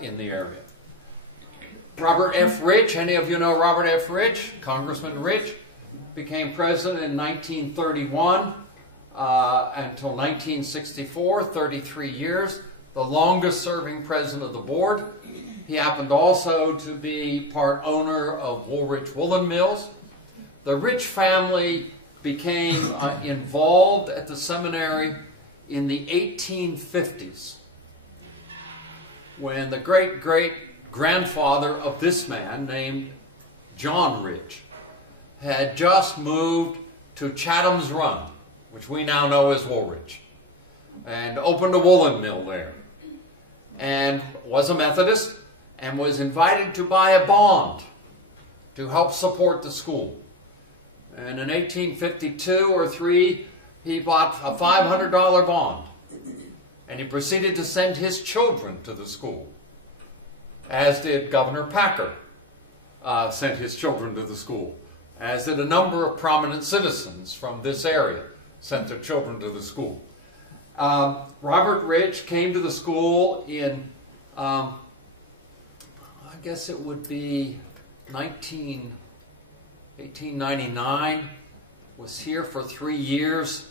in the area. Robert F. Rich, any of you know Robert F. Rich? Congressman Rich became president in 1931 until 1964, 33 years, the longest serving president of the board. He happened also to be part owner of Woolrich Woolen Mills. The Rich family became involved at the seminary in the 1850s, when the great-great-grandfather of this man, named John Rich, had just moved to Chatham's Run, which we now know as Woolrich, and opened a woolen mill there, and was a Methodist, and was invited to buy a bond to help support the school. And in 1852 or 3, he bought a $500 bond, and he proceeded to send his children to the school, as did Governor Packer sent his children to the school, as did a number of prominent citizens from this area sent their children to the school. Robert Rich came to the school in, I guess it would be 1899, was here for 3 years.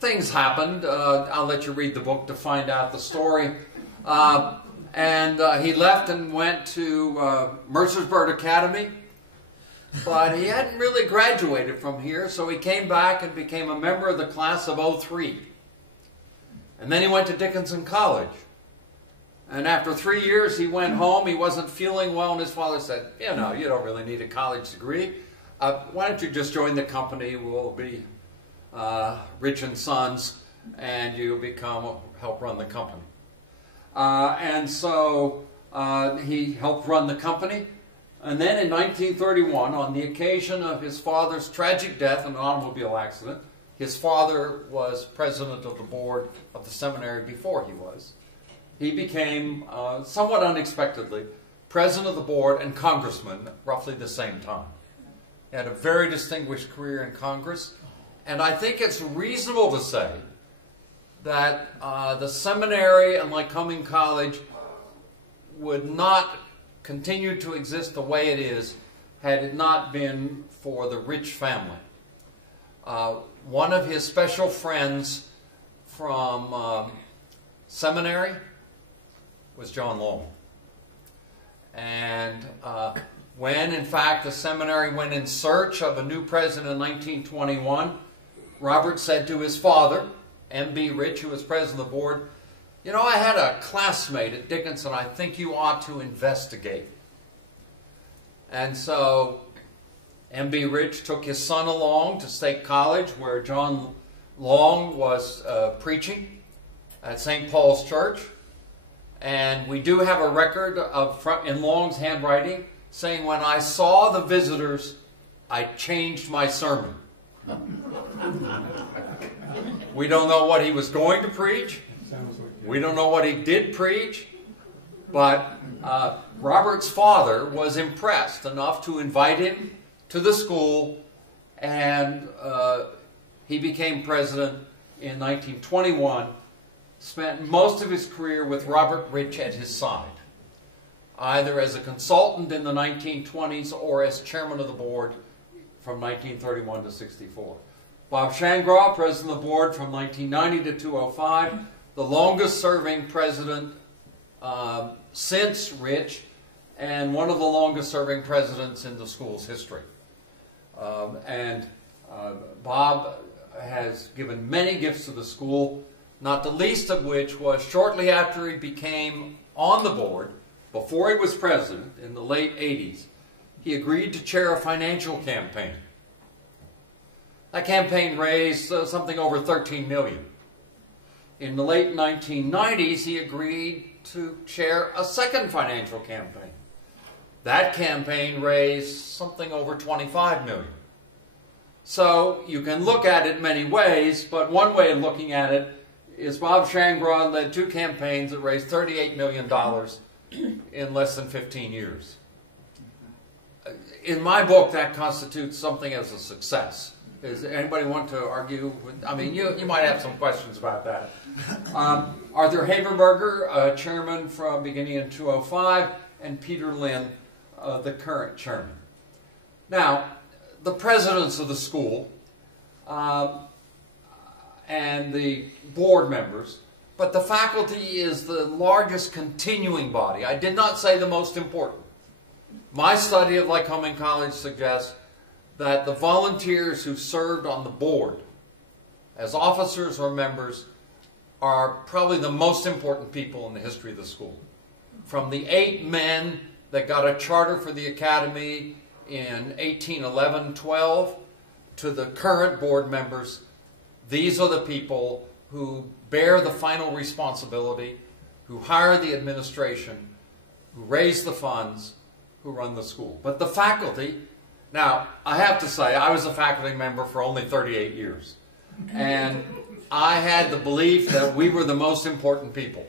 Things happened. I'll let you read the book to find out the story. And he left and went to Mercersburg Academy, but he hadn't really graduated from here, so he came back and became a member of the class of '03. And then he went to Dickinson College. And after 3 years, he went home. He wasn't feeling well, and his father said, you know, you don't really need a college degree. Why don't you just join the company? We'll be Rich and Sons, and you help run the company. And so he helped run the company. And then in 1931, on the occasion of his father's tragic death in an automobile accident, his father was president of the board of the seminary before he was. He became, somewhat unexpectedly, president of the board and congressman at roughly the same time. He had a very distinguished career in Congress, and I think it's reasonable to say that the seminary and Lycoming College would not continue to exist the way it is had it not been for the Rich family. One of his special friends from seminary was John Long. And when, in fact, the seminary went in search of a new president in 1921, Robert said to his father, M.B. Rich, who was president of the board, you know, I had a classmate at Dickinson I think you ought to investigate. And so M.B. Rich took his son along to State College, where John Long was preaching at St. Paul's Church. And we do have a record in Long's handwriting saying, when I saw the visitors, I changed my sermon. We don't know what he was going to preach. We don't know what he did preach. But Robert's father was impressed enough to invite him to the school, and he became president in 1921, spent most of his career with Robert Rich at his side, either as a consultant in the 1920s or as chairman of the board from 1931 to 64. Bob Shangraw, president of the board from 1990 to 2005, the longest serving president since Rich, and one of the longest serving presidents in the school's history. Bob has given many gifts to the school, not the least of which was shortly after he became on the board, before he was president in the late 80s, he agreed to chair a financial campaign. That campaign raised something over $13 million. In the late 1990s, he agreed to chair a second financial campaign. That campaign raised something over $25 million. So you can look at it many ways, but one way of looking at it is Bob Shangraw led two campaigns that raised $38 million in less than 15 years. In my book, that constitutes something as a success. Does anybody want to argue? I mean, you might have some questions about that. Arthur Haberberger, chairman from beginning in 2005, and Peter Lynn, the current chairman. Now, the presidents of the school and the board members, but the faculty is the largest continuing body. I did not say the most important. My study of Lycoming College suggests that the volunteers who served on the board as officers or members are probably the most important people in the history of the school. From the 8 men that got a charter for the academy in 1811-12 to the current board members, these are the people who bear the final responsibility, who hire the administration, who raise the funds, who run the school. But the faculty, now I have to say I was a faculty member for only 38 years. And I had the belief that we were the most important people.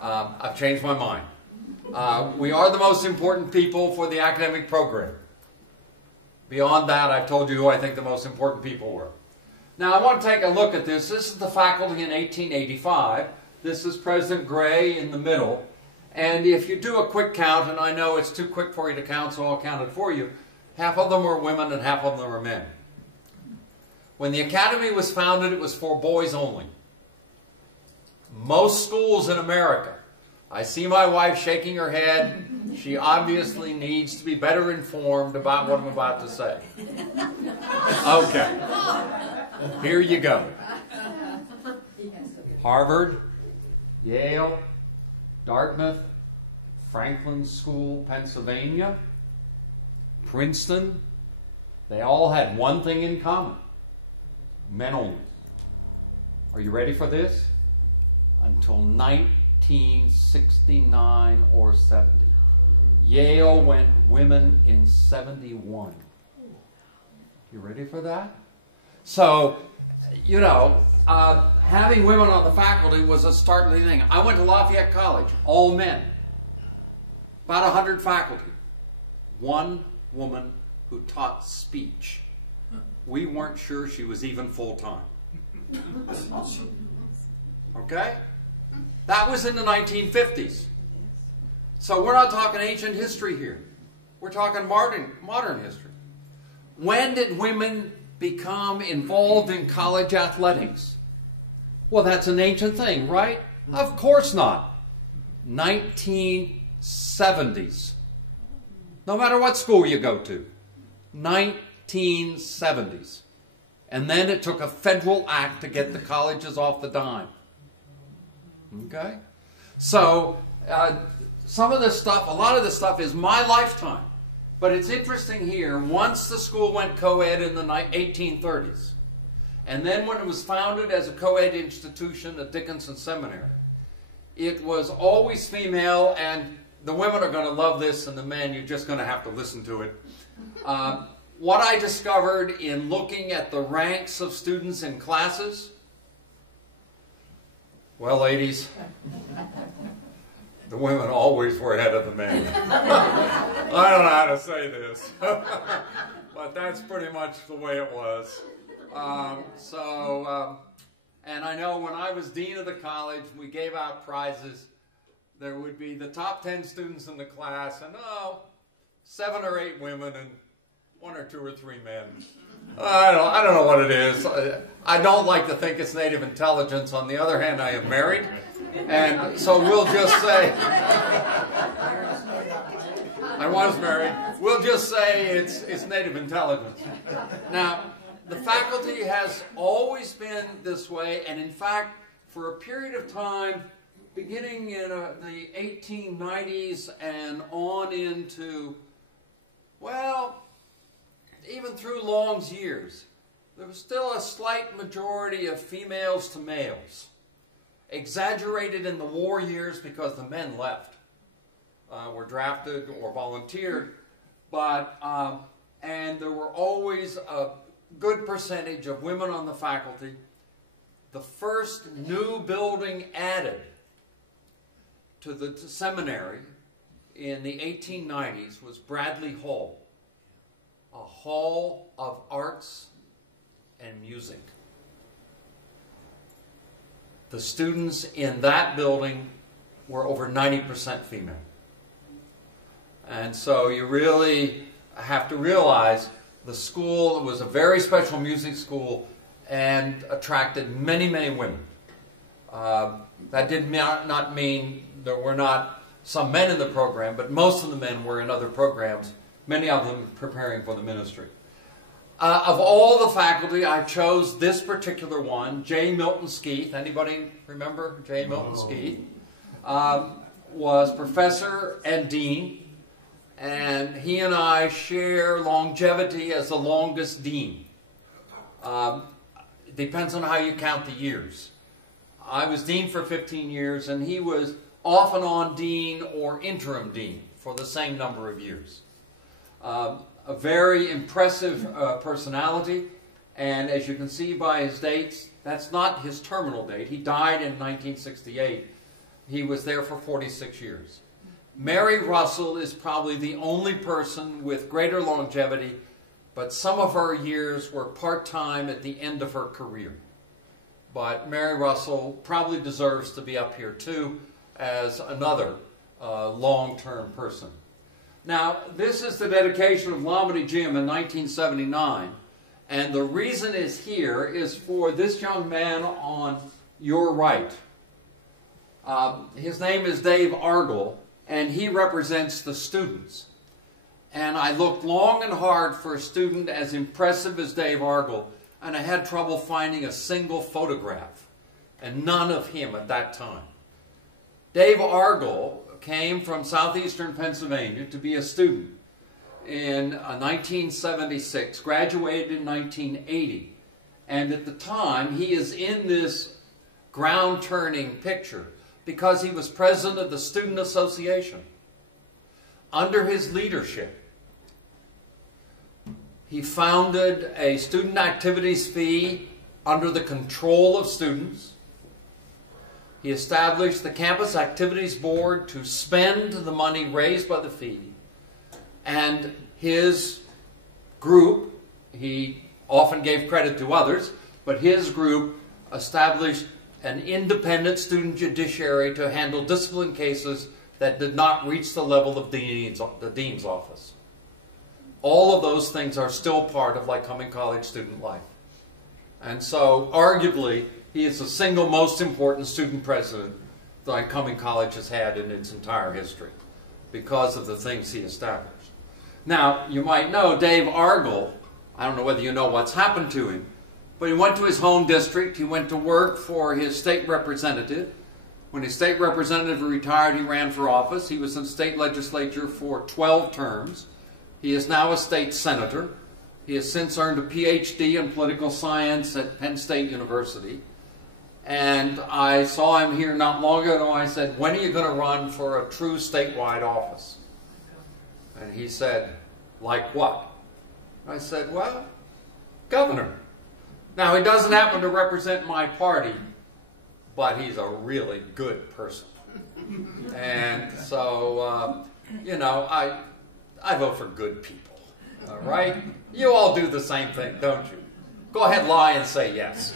I've changed my mind. We are the most important people for the academic program. Beyond that, I've told you who I think the most important people were. Now, I want to take a look at this. This is the faculty in 1885. This is President Gray in the middle. And if you do a quick count, and I know it's too quick for you to count, so I'll count it for you, half of them were women and half of them were men. When the academy was founded, it was for boys only. Most schools in America, I see my wife shaking her head. She obviously needs to be better informed about what I'm about to say. Okay. Here you go. Harvard, Yale, Dartmouth, Franklin School, Pennsylvania, Princeton, they all had one thing in common. Men only. Are you ready for this? Until 1969 or 70. Yale went women in 71. You ready for that? So, you know, having women on the faculty was a startling thing. I went to Lafayette College, all men. About 100 faculty. One woman who taught speech. We weren't sure she was even full-time. Okay? That was in the 1950s. So we're not talking ancient history here. We're talking modern history. When did women become involved in college athletics? Well, that's an ancient thing, right? Of course not. 1970s. No matter what school you go to. 1970s. And then it took a federal act to get the colleges off the dime. Okay? So, some of this stuff, a lot of this stuff is my lifetime. But it's interesting here, once the school went co-ed in the 1830s, and then when it was founded as a co-ed institution at Dickinson Seminary, it was always female, and the women are going to love this, and the men, you're just going to have to listen to it. What I discovered in looking at the ranks of students in classes, well, ladies, the women always were ahead of the men. I don't know how to say this, but that's pretty much the way it was. And I know when I was dean of the college, we gave out prizes. There would be the top 10 students in the class, and 7 or 8 women, and 1 or 2 or 3 men. I don't know what it is. I don't like to think it's native intelligence. On the other hand, I am married, and so we'll just say, I was married. We'll just say it's native intelligence. Now, the faculty has always been this way, and in fact, for a period of time, beginning in the 1890s and on into, well, even through Long's years, there was still a slight majority of females to males. Exaggerated in the war years because the men left, were drafted or volunteered, but, and there were always a good percentage of women on the faculty. The first new building added to the seminary in the 1890s was Bradley Hall, a hall of arts and music. the students in that building were over 90% female. And so you really have to realize the school was a very special music school and attracted many, many women. That did not mean there were not some men in the program, but most of the men were in other programs, many of them preparing for the ministry. Of all the faculty, I chose this particular one, J. Milton Skeeth. Anybody remember J. Milton Skeeth? Was professor and dean, and he and I share longevity as the longest dean. Depends on how you count the years. I was dean for 15 years, and he was off and on dean or interim dean for the same number of years. A very impressive personality, and as you can see by his dates, that's not his terminal date. He died in 1968. He was there for 46 years. Mary Russell is probably the only person with greater longevity, but some of her years were part-time at the end of her career. But Mary Russell probably deserves to be up here too as another long-term person. Now, this is the dedication of Lomedy Gym in 1979, and the reason it's here is for this young man on your right. His name is Dave Argel, and he represents the students. And I looked long and hard for a student as impressive as Dave Argel, and I had trouble finding a single photograph, and none of him at that time. Dave Argel came from southeastern Pennsylvania to be a student in 1976, graduated in 1980, and at the time he is in this ground-turning picture because he was president of the Student Association. Under his leadership, he founded a student activities fee under the control of students. He established the Campus Activities Board to spend the money raised by the fee. And his group, he often gave credit to others, but his group established an independent student judiciary to handle discipline cases that did not reach the level of the dean's office. All of those things are still part of Lycoming College student life. And so, arguably, he is the single most important student president that Lycoming College has had in its entire history because of the things he established. Now, you might know Dave Argel, I don't know whether you know what's happened to him, but he went to his home district, he went to work for his state representative. When his state representative retired, he ran for office. He was in the state legislature for 12 terms. He is now a state senator. He has since earned a PhD in political science at Penn State University. And I saw him here not long ago, and I said, when are you going to run for a true statewide office? And he said, like what? I said, well, governor. Now, he doesn't happen to represent my party, but he's a really good person. And so, you know, I vote for good people, all right? You all do the same thing, don't you? Go ahead, lie and say yes.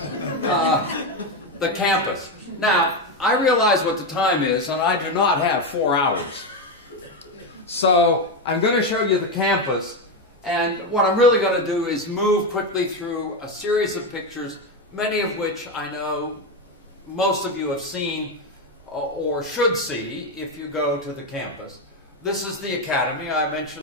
The campus. Now, I realize what the time is, and I do not have 4 hours. So I'm going to show you the campus, and what I'm really going to do is move quickly through a series of pictures, many of which I know most of you have seen or should see if you go to the campus. This is the academy. I mentioned